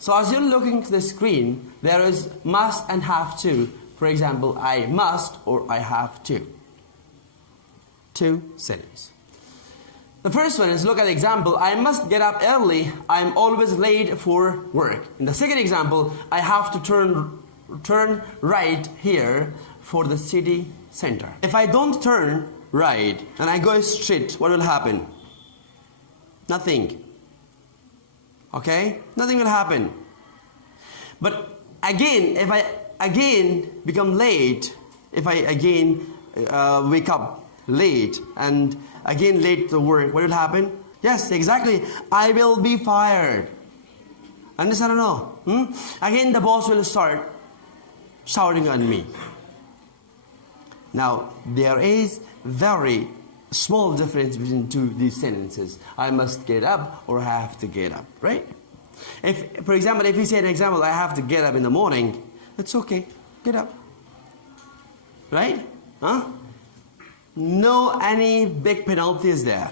So as you're looking to the screen, there is must and have to. For example, I must or I have to. Two sentences. The first one is, look at the example, I must get up early, I'm always late for work. In the second example, I have to turn right here for the city center. If I don't turn right and I go straight, what will happen? Nothing. Okay? Nothing will happen. But again, if I again become late, if I again wake up late and again late to work, what will happen? Yes, exactly. I will be fired. Understand or no? Again, the boss will start shouting on me. Now, there is very small difference between these sentences. I must get up or I have to get up, right? If, for example, if you say an example, I have to get up in the morning, it's okay, get up. Right? Huh? No any big penalties there.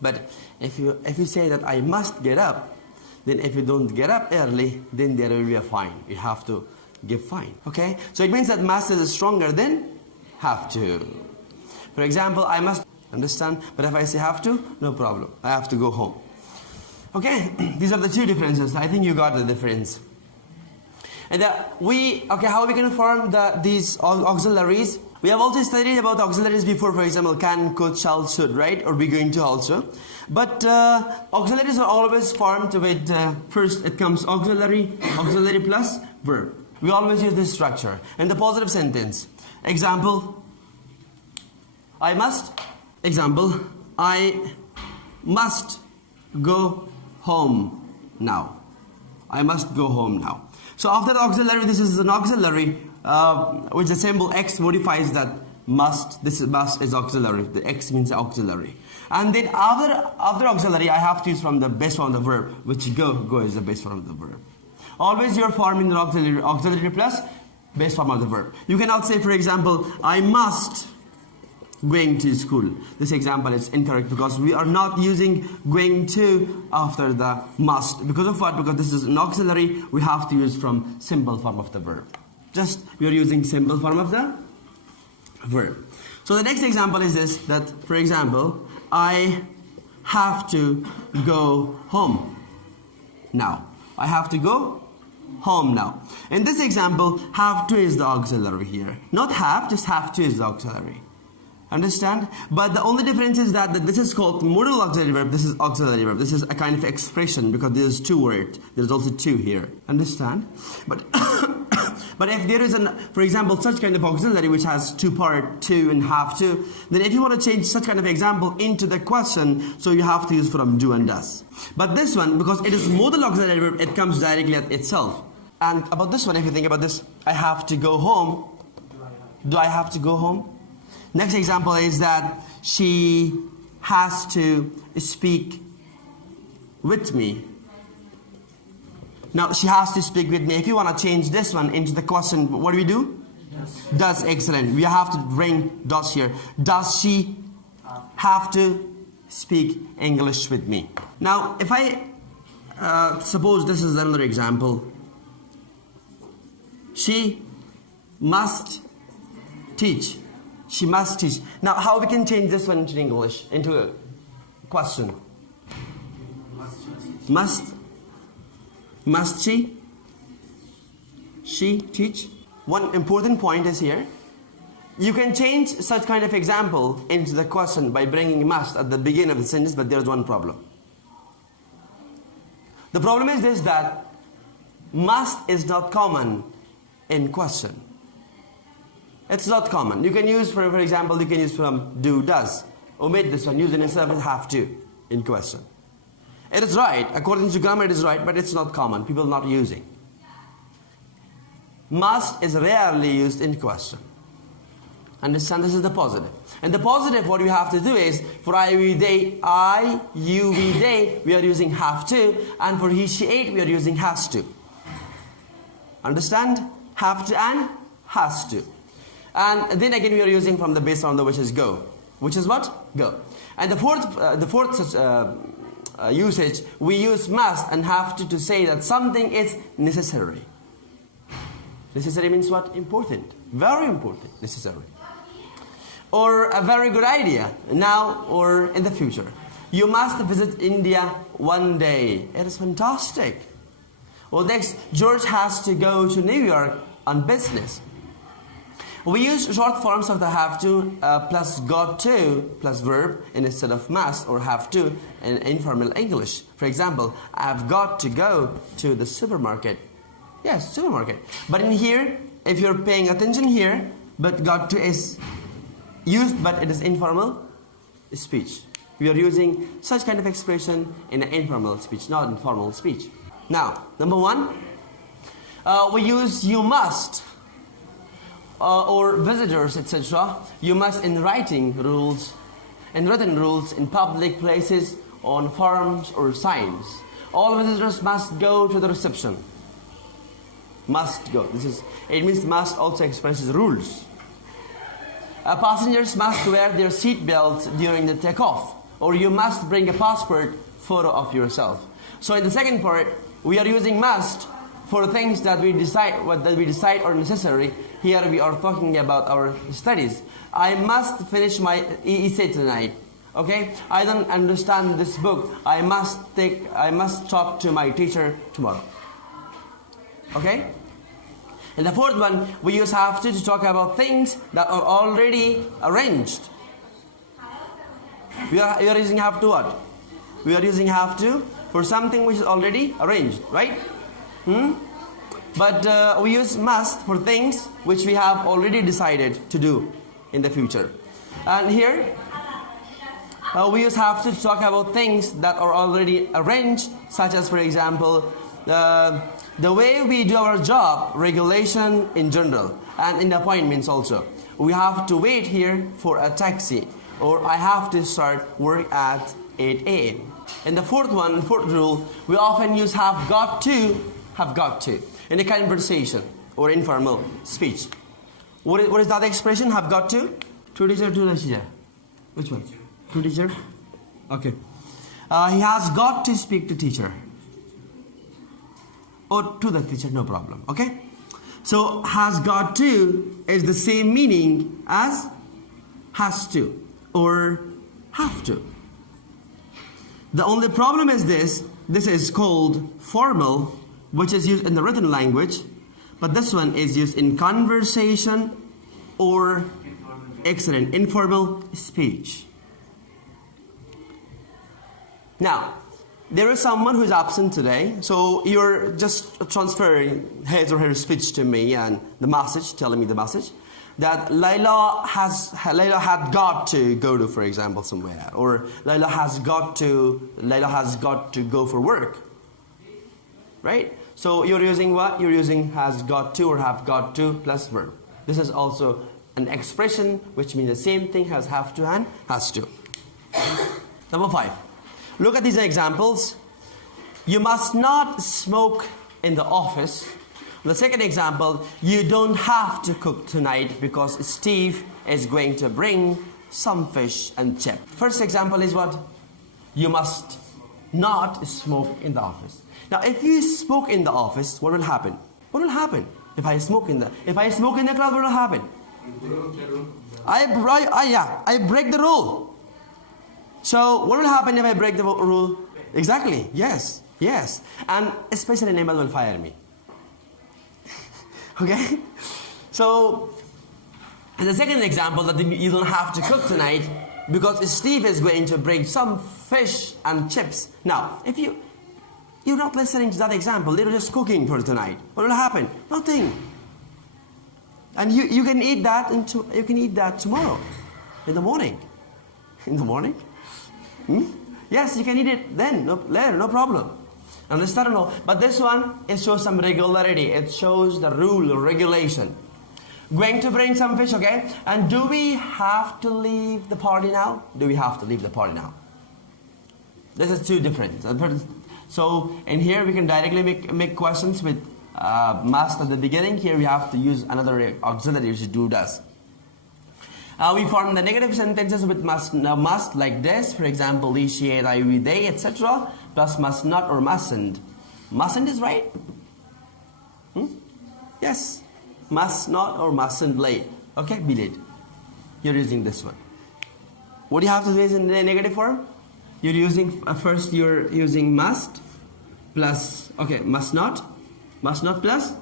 But if you say that I must get up, then if you don't get up early, then there will be a fine. You have to give fine. Okay? So it means that must is stronger than have to. For example, I must understand, but if I say have to, no problem. I have to go home. Okay? These are the two differences. I think you got the difference. And how we can form these auxiliaries? We have also studied about auxiliaries before, for example, can, could, shall, should, right? Or we're going to also. But auxiliaries are always formed with, first it comes auxiliary plus verb. We always use this structure. In the positive sentence, example, I must go home now. I must go home now. So after the auxiliary, this is an auxiliary, which the symbol X modifies that must. This must is auxiliary. The X means auxiliary. And then after auxiliary, I have to use from the base form of the verb, which go is the base form of the verb. Always you're forming the auxiliary plus base form of the verb. You cannot say, for example, I must going to school. This example is incorrect because we are not using going to after the must. Because of what? Because this is an auxiliary, we have to use from simple form of the verb. Just we are using simple form of the verb. So the next example is this, that for example, I have to go home now. I have to go home now. In this example, have to is the auxiliary here. Not have, just have to is the auxiliary. Understand? But the only difference is that this is called modal auxiliary verb, this is auxiliary verb. This is a kind of expression because there's two words. There's also two here. Understand? But but if there is for example, such kind of auxiliary which has two part, to and have to, then if you want to change such kind of example into the question, so you have to use from do and does. But this one, because it is modal auxiliary verb, it comes directly at itself. And about this one, if you think about this, I have to go home. Do I have to go home? Next example is that she has to speak with me. Now, she has to speak with me. If you want to change this one into the question, what do we do? Yes. Does, excellent. We have to bring does here. Does she have to speak English with me? Now, if I suppose this is another example. She must teach. She must teach. Now, how we can change this one into English, into a question? Must she teach? One important point is here. You can change such kind of example into the question by bringing must at the beginning of the sentence, but there's one problem. The problem is this, that must is not common in question. It's not common. You can use, for example, you can use from do, does. Omit this one, use it instead of have to in question. It is right, according to grammar it is right, but it's not common. People are not using. Must is rarely used in question. Understand, this is the positive. And the positive, what we have to do is, for I, we, they, we are using have to, and for he, she, it, we are using has to. Understand? Have to and has to. And then again we are using from the base form, which is go. Which is what? Go. And the fourth usage, we use must and have to say that something is necessary. Necessary means what? Important. Very important. Necessary. Or a very good idea, now or in the future. You must visit India one day. It is fantastic. Or next, George has to go to New York on business. We use short forms of the have to plus got to plus verb instead of must or have to in informal English. For example, I've got to go to the supermarket. Yes, supermarket. But in here, if you're paying attention here, but got to is used, but it is informal speech. We are using such kind of expression in an informal speech, not in formal speech. Now, number one, we use you must. Or visitors, etc. You must in writing rules, in written rules in public places, on forms or signs. All visitors must go to the reception. Must go. It means must also expresses rules. Passengers must wear their seat belts during the takeoff. Or you must bring a passport photo of yourself. So in the second part, we are using must for things that we decide are necessary. Here we are talking about our studies. I must finish my essay tonight. Okay? I don't understand this book. I must talk to my teacher tomorrow. Okay? And the fourth one, we use have to talk about things that are already arranged. We are using have to what? We are using have to for something which is already arranged, right? But we use must for things which we have already decided to do in the future. And here, we use have to talk about things that are already arranged, such as, for example, the way we do our job, regulation in general, and in appointments also. We have to wait here for a taxi, or I have to start work at 8 a.m. And the fourth rule, we often use have got to in a conversation or informal speech. What is that expression, have got to? To teacher, to the teacher. Which one? To teacher? Okay. He has got to speak to teacher. Or to the teacher, no problem. Okay? So has got to is the same meaning as has to or have to. The only problem is this is called formal, which is used in the written language, but this one is used in conversation or excellent informal speech. Now, there is someone who is absent today, so you're just transferring his or her speech to me and the message, telling me the message that Layla had got to go to, for example, somewhere, or Layla has got to go for work, right? So you're using what? You're using has got to or have got to plus verb. This is also an expression which means the same thing as have to and has to. Number 5. Look at these examples. You must not smoke in the office. The second example, you don't have to cook tonight because Steve is going to bring some fish and chip. First example is what? You must not smoke in the office. Now, if you smoke in the office, what will happen? What will happen if I smoke in the club? What will happen? I break the rule. So what will happen if I break the rule? Exactly. Yes. And especially Neiman will fire me. Okay. So, and the second example that you don't have to cook tonight because Steve is going to bring some fish and chips. Now, if you're not listening to that example, they're just cooking for tonight. What will happen? Nothing. And you can eat that tomorrow, in the morning. In the morning? Yes, you can eat it then, later, no problem. Understand or no? But this one, it shows some regularity. It shows the rule or regulation. Going to bring some fish, okay? And do we have to leave the party now? Do we have to leave the party now? This is two different. So in here we can directly make questions with must at the beginning. Here we have to use another auxiliary which do does. We form the negative sentences with must like this. For example, she, ate, I, we, they, etc. Plus must not or mustn't. Mustn't is right? Yes. Must not or mustn't late. Okay, be late. You're using this one. What do you have to use in the negative form? You're using, first you're using must plus, okay, must not plus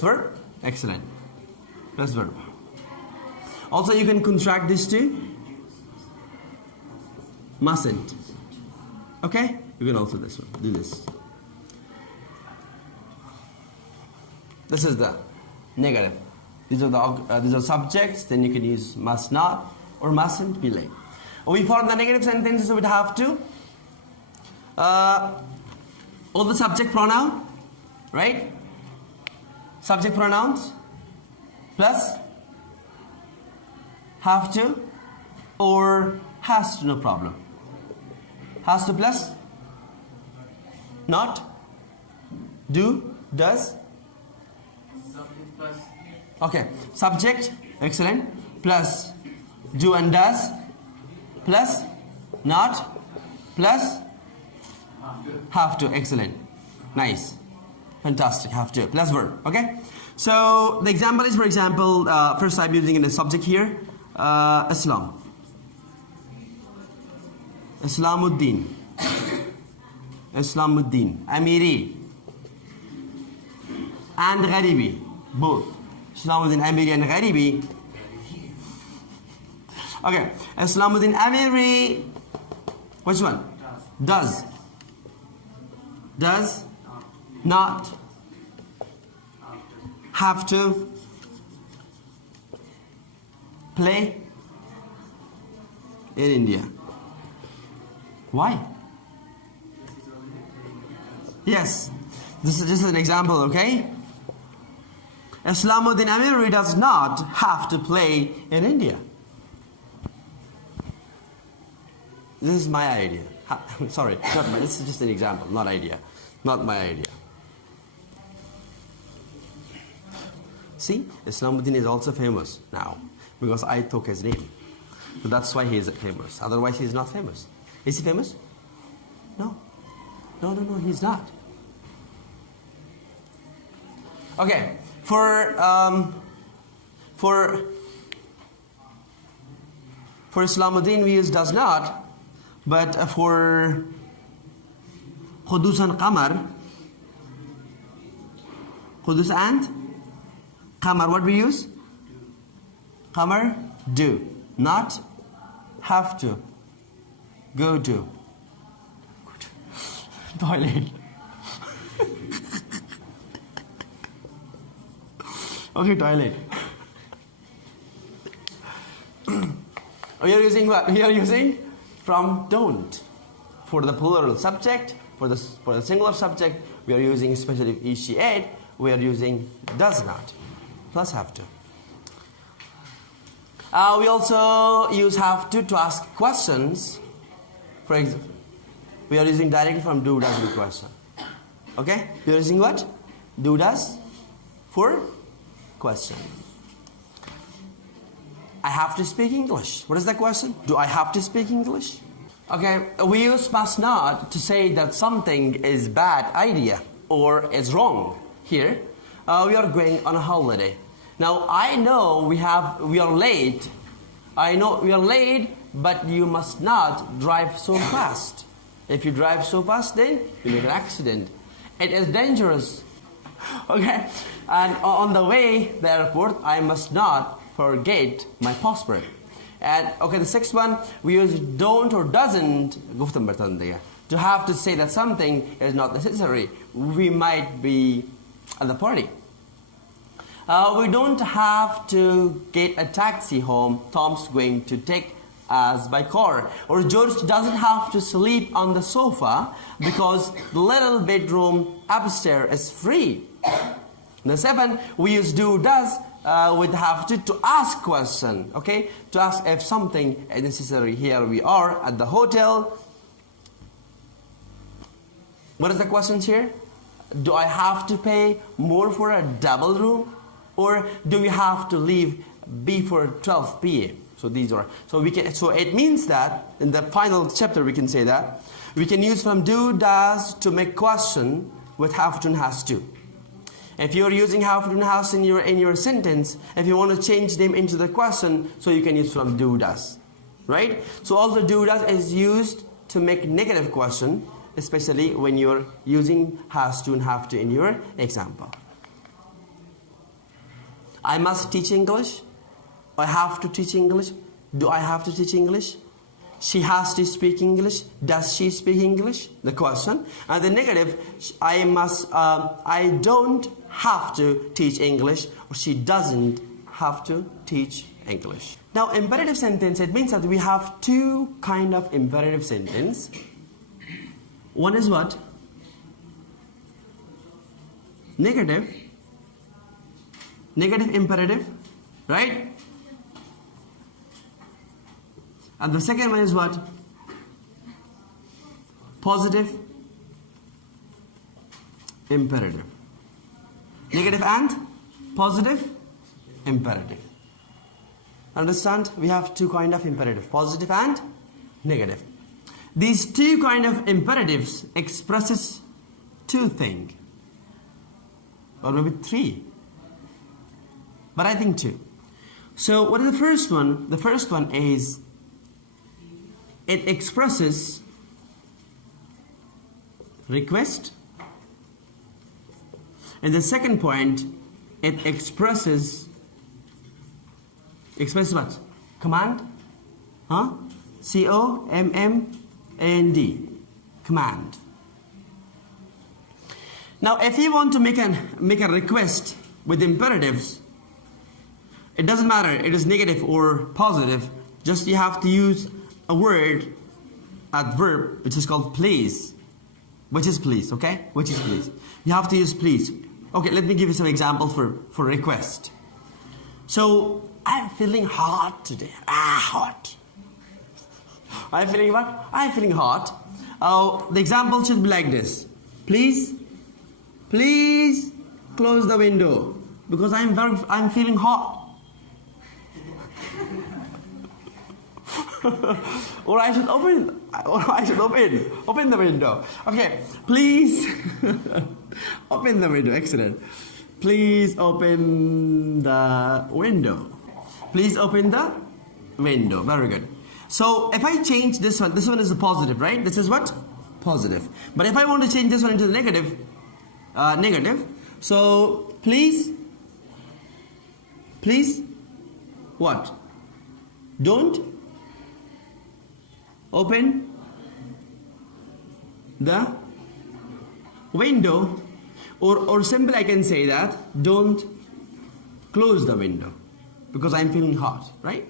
verb. Excellent. Plus verb. Also you can contract this to mustn't. Okay? You can also do this. This is the negative. These are subjects. Then you can use must not or mustn't be late. We form the negative sentences with have to. All the subject pronoun, right? Subject pronouns plus have to or has to, no problem. Has to plus not, do, does. Okay, subject, excellent, plus do and does, plus not, plus have to, excellent, nice, fantastic, have to, plus verb, okay? So the example is, for example, first I'm using in the subject here, Islam. Islamuddin. Islamuddin. Amiri. And Gharibi. Both. Islamuddin Amiri and Gharibi. Okay. Islamuddin Amiri. Which one? Does. Does not have to play in India. Why? Yes, this is just an example, okay? Islamuddin Amiri does not have to play in India. This is my idea. Sorry, not my, this is just an example, not idea. Not my idea. See, Islamuddin is also famous now because I took his name. So that's why he is famous. Otherwise, he is not famous. Is he famous? No. No, he's not. Okay, for Islamuddin we use does not, but for Qudus and Qamar, Qudus and Qamar, what we use? Qamar, do. Not have to. Go to. Toilet. Okay, toilet. We are using what? We are using from don't. For the plural subject, for the singular subject, we are using, especially if he, she, ate, we are using does not plus have to. We also use have to ask questions. For example, we are using directly from do, does, do question. Okay? We are using what? Do, does for question. I have to speak English. What is the question? Do I have to speak English? Okay, we use must not to say that something is bad idea or is wrong. Here, we are going on a holiday. Now, I know we are late. I know we are late, but you must not drive so fast. If you drive so fast, then you make an accident. It is dangerous. Okay? And on the way to the airport, I must not forget my passport. And okay, the sixth one, we use don't or doesn't to have to say that something is not necessary. We might be at the party. We don't have to get a taxi home. Tom's going to take us by car. Or George doesn't have to sleep on the sofa because the little bedroom upstairs is free. The seven, we use do, does with have to ask question. Okay, to ask if something is necessary. Here we are at the hotel. What is the question here? Do I have to pay more for a double room, or do we have to leave before 12 p.m.? So these are, so we can, so it means that in the final chapter we can say that we can use from do, does to make question with have to and has to. If you're using have to and has in your sentence, if you want to change them into the question, so you can use from do, does, right? So all the do, does is used to make negative question, especially when you're using has to and have to in your example. I must teach English. I have to teach English. Do I have to teach English? She has to speak English. Does she speak English? The question. And the negative, I don't have to teach English, or she doesn't have to teach English. Now, imperative sentence, it means that we have two kind of imperative sentence. One is what? Negative imperative, right? And the second one is what? Positive imperative. Negative and positive imperative. Understand? We have two kind of imperative, positive and negative. These two kind of imperatives expresses two things, or maybe three, but I think two. So what is the first one? The first one is it expresses request, and the second point, it expresses what? Command? C-O-M-M-A-N-D. Command. Now, if you want to make a request with imperatives, it doesn't matter it is negative or positive, just you have to use a word, adverb, which is called please, which is please, okay? Which is please. You have to use please. Okay, let me give you some example for request. So, I'm feeling hot today. Hot. I'm feeling what? I'm feeling hot. The example should be like this. Please close the window because I'm feeling hot. Or I should open the window. Okay, please open the window. Excellent. Please open the window. Please open the window. Very good. So if I change this one is a positive, right? This is what? Positive. But if I want to change this one into the negative, so please what? Don't open the window, or simple I can say that don't close the window because I'm feeling hot, right?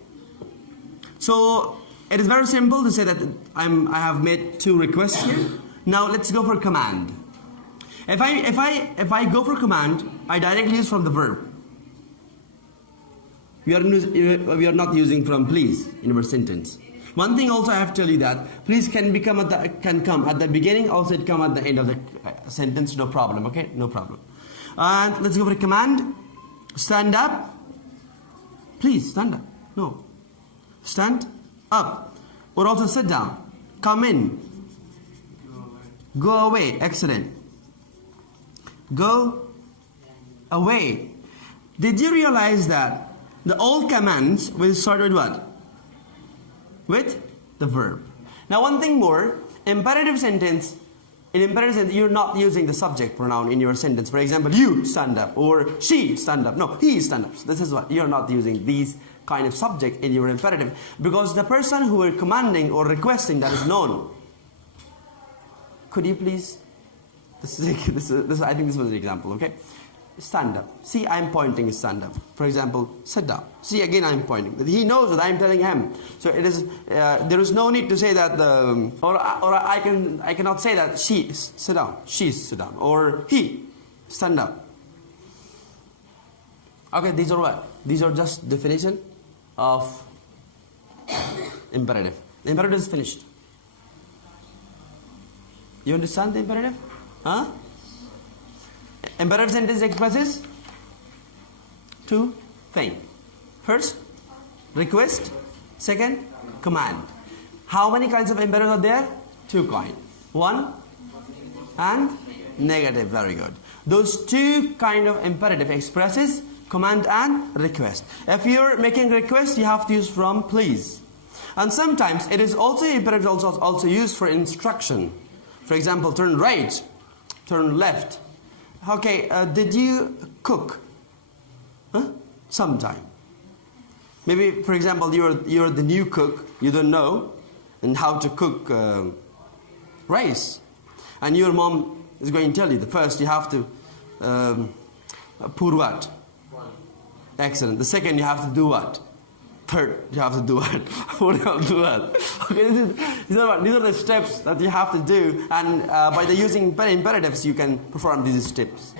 So it is very simple to say that I have made two requests here. Now let's go for command. If I go for command, I directly use from the verb. We are not using from please in our sentence. One thing also I have to tell you that please can come at the beginning, also it come at the end of the sentence, no problem, okay? No problem. And let's go for a command. Stand up. Please stand up. No. Stand up. Or also sit down. Come in. Go away. Excellent. Go away. Did you realize that the all commands will start with what? With the verb. Now one thing more, imperative sentence, in imperative sentence you're not using the subject pronoun in your sentence. For example, you stand up or she stand up. No, he stand up. So this is what you're not using these kind of subject in your imperative, because the person who are commanding or requesting, that is known. Could you please, I think this was the example, okay? Stand up. See, I'm pointing, stand up. For example, sit down. See, again I'm pointing. He knows that I'm telling him. So it is. There is no need to say that. Or I cannot say that she sit down. She sit down. Or he stand up. Okay, these are what? These are just definition of imperative. The imperative is finished. You understand the imperative? Huh? Imperative sentence expresses two things. First, request. Second, command. How many kinds of imperative are there? Two kinds. One and negative. Very good. Those two kind of imperative expresses command and request. If you're making request, you have to use from please. And sometimes it is also imperative also used for instruction. For example, turn right, turn left. Okay, did you cook? Huh? Sometime. Maybe, for example, you're the new cook. You don't know and how to cook rice, and your mom is going to tell you. The first you have to pour what? Excellent. The second you have to do what? Third you have to do what? Fourth you have to do what? Okay, these are the steps that you have to do, and by the using imperatives you can perform these steps.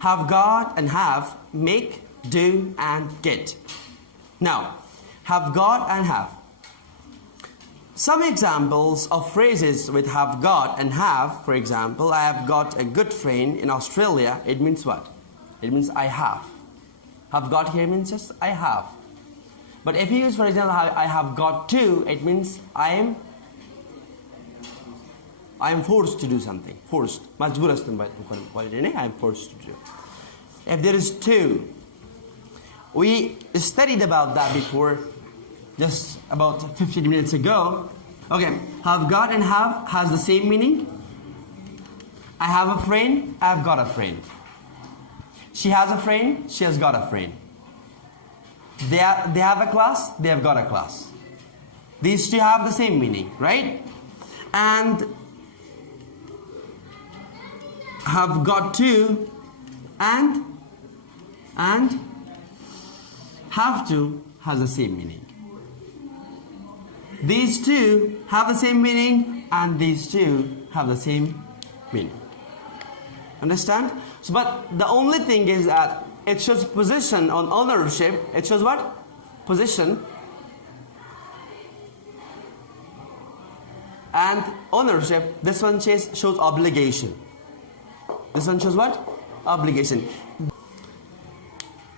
Have got and have, make, do and get. Now, have got and have. Some examples of phrases with have got and have, for example, I have got a good friend in Australia. It means what? It means I have. Have got here means just I have. But if you use, for example, I have got to, it means I am forced to do something. Forced. Majbur astan I am forced to do. If there is to, we studied about that before, just about 15 minutes ago. Okay, have got and have has the same meaning. I have a friend, I have got a friend. She has a friend, she has got a friend. They have a class, they have got a class. These two have the same meaning, right? And have got to and have to has the same meaning. These two have the same meaning and these two have the same meaning. Understand? So, but the only thing is that it shows position on ownership. It shows what? Position. And ownership, this one shows obligation. This one shows what? Obligation.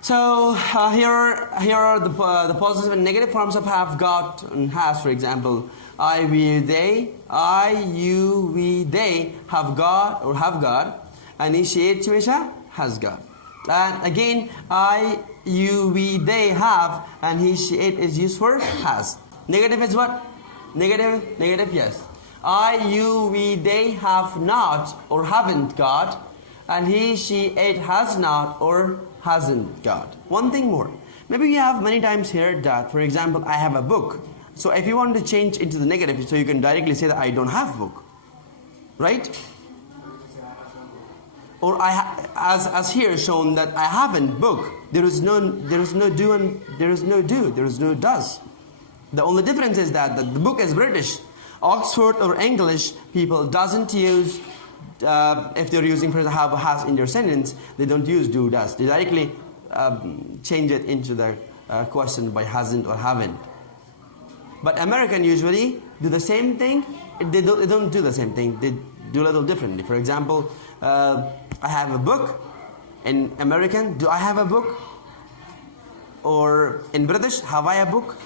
So here are the positive and negative forms of have got and has. For example, I, we, they. I, you, we, they have got or have got. Initiate situation has got. And again, I, you, we, they have, and he, she, it is used for has. Negative is what? Negative, yes. I, you, we, they have not or haven't got, and he, she, it has not or hasn't got. One thing more. Maybe you have many times heard that, for example, I have a book. So if you want to change into the negative, so you can directly say that I don't have book. Right? Or as here shown that I haven't book. There is no do and there is no do. There is no does. The only difference is that the book is British. Oxford or English people doesn't use, if they're using for the have or has in their sentence, they don't use do, does. They directly change it into the question by hasn't or haven't. But American usually do the same thing. They don't do the same thing. They do a little differently. For example, I have a book. In American, do I have a book? Or in British, have I a book?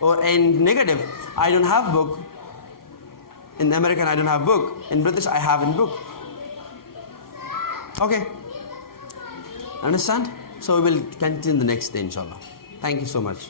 Or in negative, I don't have book. In American, I don't have book. In British, I haven't book. Okay. Understand? So we will continue the next day, inshallah. Thank you so much.